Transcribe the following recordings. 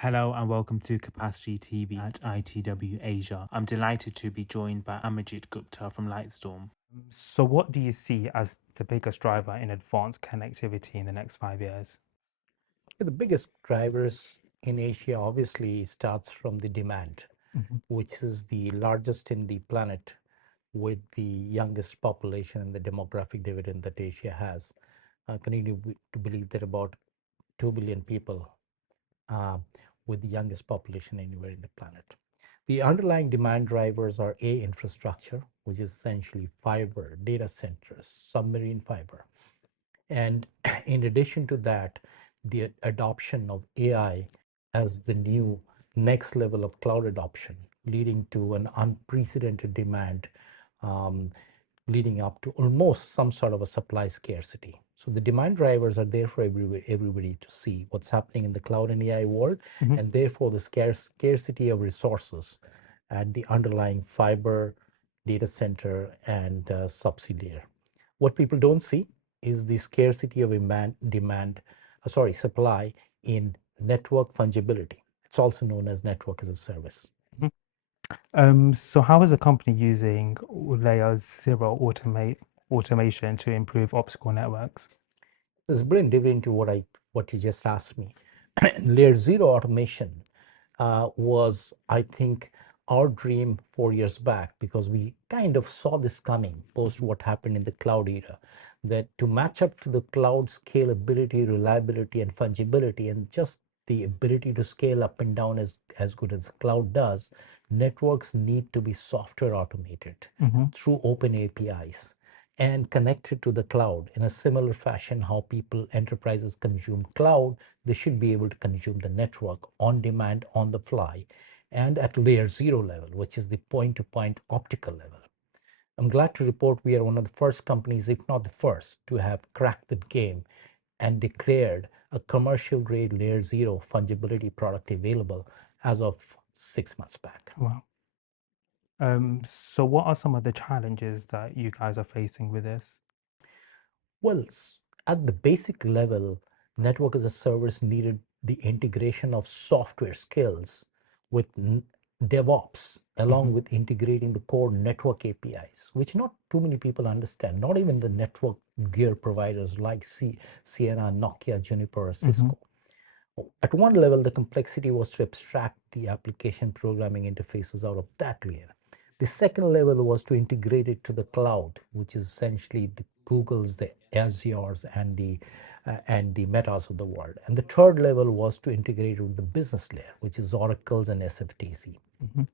Hello and welcome to Capacity TV at ITW Asia. I'm delighted to be joined by Amajit Gupta from Lightstorm. So, what do you see as the biggest driver in advanced connectivity in the next 5 years? The biggest drivers in Asia obviously starts from the demand, Mhm. which is the largest in the planet with the youngest population and the demographic dividend that Asia has. Continue to believe that about 2 billion people uh, with the youngest population anywhere in the planet. The underlying demand drivers are A, infrastructure, which is essentially fiber, data centers, submarine fiber. And in addition to that, the adoption of AI as the new next level of cloud adoption, leading to an unprecedented demand, um, leading up to almost some sort of a supply scarcity. So the demand drivers are there for everybody to see what's happening in the cloud and AI world, Mhm. and therefore the scarcity of resources at the underlying fiber, data center, and subsea layer. What people don't see is the scarcity of supply in network fungibility. It's also known as network as a service. Mhm. So, how is the company using layer zero automation to improve optical networks? This is brilliant dive into what you just asked me. Layer zero automation was, I think, our dream 4 years back because we kind of saw this coming post Mhm. what happened in the cloud era. That to match up to the cloud scalability, reliability, and fungibility, and just the ability to scale up and down as good as the cloud does, networks need to be software automated Mhm. through open APIs and connected to the cloud in a similar fashion how people enterprises consume cloud. They should be able to consume the network on demand, on the fly, and at layer zero level, which is the point to point optical level. I'm glad to report we are one of the first companies, if not the first, to have cracked the game and declared a commercial grade layer zero fungibility product available as of 6 months back. Wow. So, what are some of the challenges that you guys are facing with this? Well, at the basic level, network as a service needed the integration of software skills with DevOps, along Mhm. with integrating the core network APIs, which not too many people understand, not even the network gear providers like Ciena, Nokia, Juniper, or Mhm. Cisco. At one level, the complexity was to abstract the application programming interfaces out of that layer. The second level was to integrate it to the cloud, which is essentially the Google's, the Azure's, and the Metas of the world. And the third level was to integrate it with the business layer, which is Oracle's and SFTC. Mhm.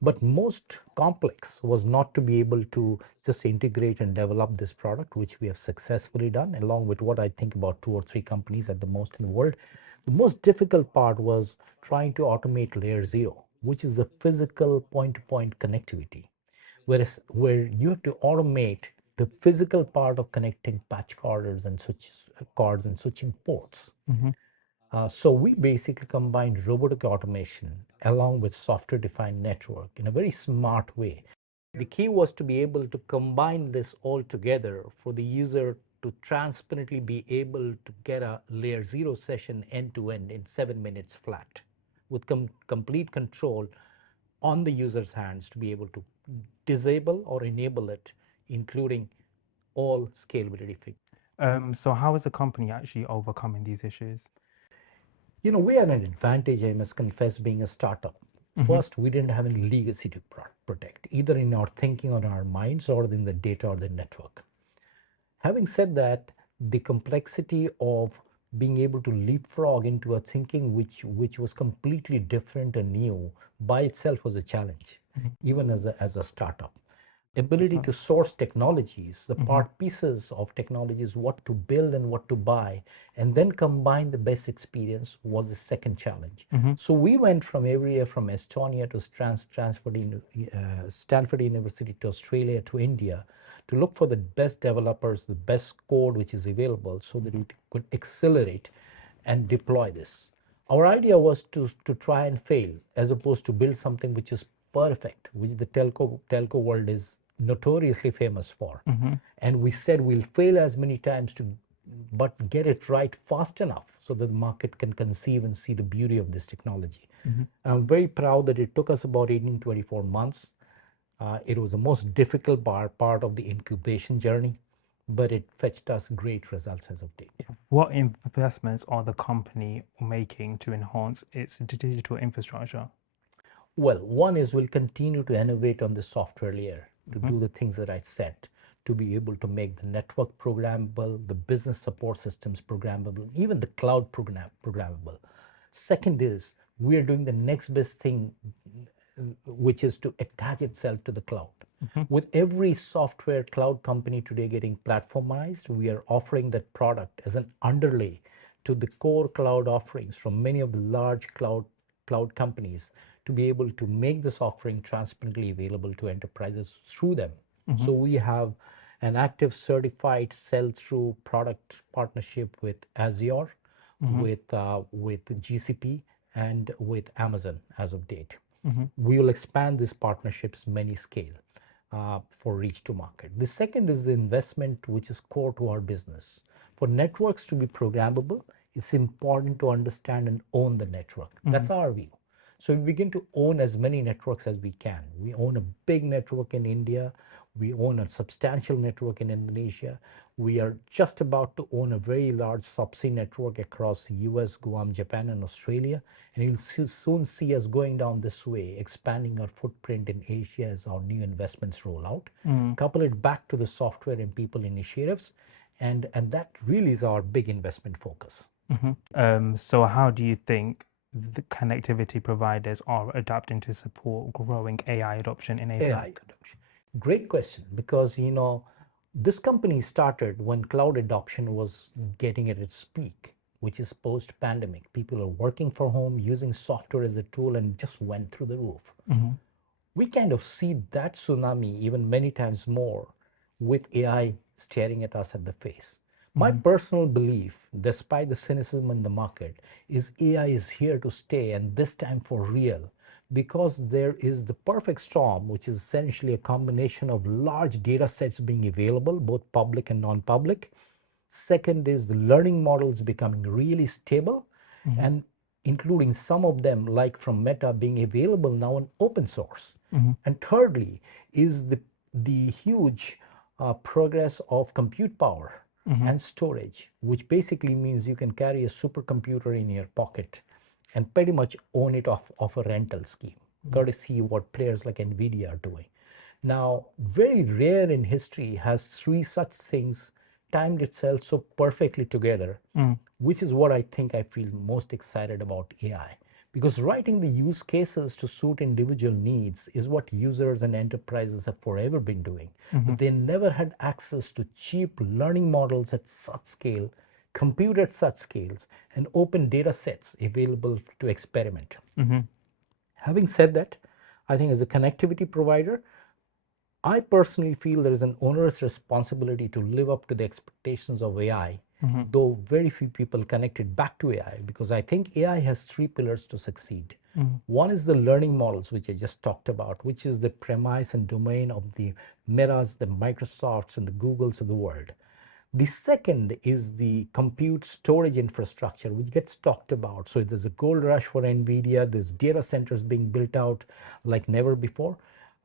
But most complex was not to be able to just integrate and develop this product, which we have successfully done, along with what I think about two or three companies at the most in the world. The most difficult part was trying to automate layer zero, which is the physical point to point connectivity, whereas where you have to automate the physical part of connecting patch cards and switching ports. Mhm. So we basically combined robotic automation along with software-defined network in a very smart way. The key was to be able to combine this all together for the user to transparently be able to get a layer zero session end to end in 7 minutes flat with complete control on the user's hands to be able to disable or enable it, including all scalability features. So, how is the company actually overcoming these issues? We had an advantage, I must confess, being a startup. Mhm. First, we didn't have any legacy to protect, either in our thinking or our minds or in the data or the network. Having said that, the complexity of being able to leapfrog into a thinking which was completely different and new by itself was a challenge, Mhm. even as a startup. That's Ability right. to source technologies, the Mhm. part pieces of technologies, what to build and what to buy, and then combine the best experience was the second challenge. Mhm. So we went from everywhere from Estonia to Stanford University to Australia to India to look for the best developers, the best code which is available so that Mhm. it could accelerate and deploy this. Our idea was to try and fail as opposed to build something which is perfect, which the telco world is notoriously famous for. Mhm. And we said we'll fail as many times to but get it right fast enough so that the market can conceive and see the beauty of this technology. Mhm. I'm very proud that it took us about 18 to 24 months. It was the most difficult part of the incubation journey, but it fetched us great results as of date. What investments are the company making to enhance its digital infrastructure? Well, one is we'll continue to innovate on the software layer to Mhm. do the things that I said, to be able to make the network programmable, the business support systems programmable, even the cloud programmable. Second is we are doing the next best thing, which is to attach itself to the cloud. Mhm. With every software cloud company today getting platformized, we are offering that product as an underlay to the core cloud offerings from many of the large cloud companies to be able to make this offering transparently available to enterprises through them. Mhm. So we have an active certified sell-through product partnership with Azure, Mhm. with GCP, and with Amazon as of date. Mhm. We will expand these partnerships many scale for reach to market. The second is the investment, which is core to our business. For networks to be programmable, it's important to understand and own the network. Mhm. That's our view. So we begin to own as many networks as we can. We own a big network in India. We own a substantial network in Indonesia. We are just about to own a very large subsea network across US, Guam, Japan, and Australia. And you'll soon see us going down this way, expanding our footprint in Asia as our new investments roll out. Mhm. Couple it back to the software and people initiatives, and that really is our big investment focus. Mhm. So how do you think the connectivity providers are adapting to support growing AI adoption in AI APAC? adoption. Great question, because this company started when cloud adoption was getting at its peak, which is post pandemic. People are working from home, using software as a tool, and just went through the roof. Mhm. We kind of see that tsunami even many times more with AI staring at us at the face. My Mhm. personal belief, despite the cynicism in the market, is AI is here to stay, and this time for real, because there is the perfect storm, which is essentially a combination of large data sets being available, both public and non public. Second is the learning models becoming really stable, Mhm. and including some of them, like from Meta, being available now in open source. Mhm. And thirdly is the huge progress of compute power Mhm. and storage, which basically means you can carry a supercomputer in your pocket and pretty much own it off a rental scheme, Mhm. courtesy what players like NVIDIA are doing. Now, very rare in history has three such things timed itself so perfectly together, Mhm. which is what I think I feel most excited about AI. Because writing the use cases to suit individual needs is what users and enterprises have forever been doing. Mhm. But they never had access to cheap learning models at such scale, compute at such scales, and open data sets available to experiment. Mhm. Having said that, I think as a connectivity provider, I personally feel there is an onerous responsibility to live up to the expectations of AI, Mhm. though very few people connect it back to AI, because I think AI has three pillars to succeed. Mhm. One is the learning models, which I just talked about, which is the premise and domain of the Metas, the Microsofts, and the Googles of the world. The second is the compute storage infrastructure, which gets talked about. So there's a gold rush for NVIDIA, there's data centers being built out like never before.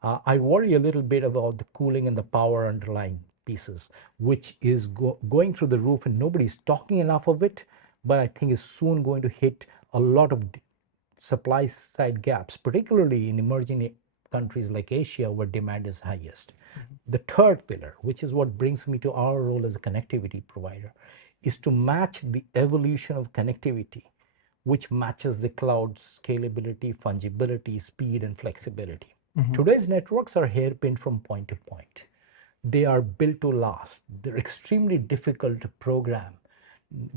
I worry a little bit about the cooling and the power underlying pieces, which is going through the roof, and nobody's talking enough of it, but I think is soon going to hit a lot of supply side gaps, particularly in emerging countries like Asia where demand is highest. The third pillar, which is what brings me to our role as a connectivity provider, is to match the evolution of connectivity, which matches the cloud's scalability, fungibility, speed, and flexibility. Mhm. Today's networks are hairpinned from point to point. They are built to last. They're extremely difficult to program.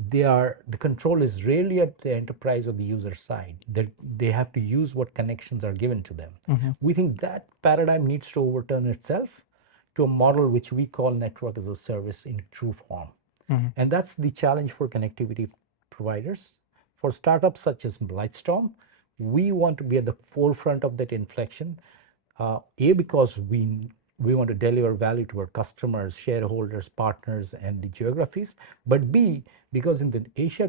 The control is rarely at the enterprise or the user side. They have to use what connections are given to them. Mhm. We think that paradigm needs to overturn itself to a model which we call network as a service in true form. Mhm. And that's the challenge for connectivity providers. For startups such as Lightstorm, we want to be at the forefront of that inflection. A, because we want to deliver value to our customers, shareholders, partners, and the geographies. But B, because in the Asia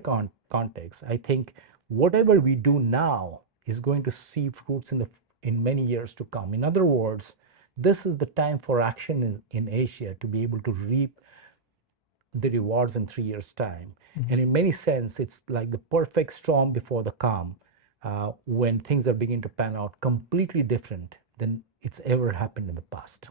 context. I think whatever we do now is going to see fruits in many years to come. In other words, this is the time for action in Asia to be able to reap the rewards in 3 years' time. And in many sense, it's like the perfect storm before the calm, when things are beginning to pan out completely different than it's ever happened in the past.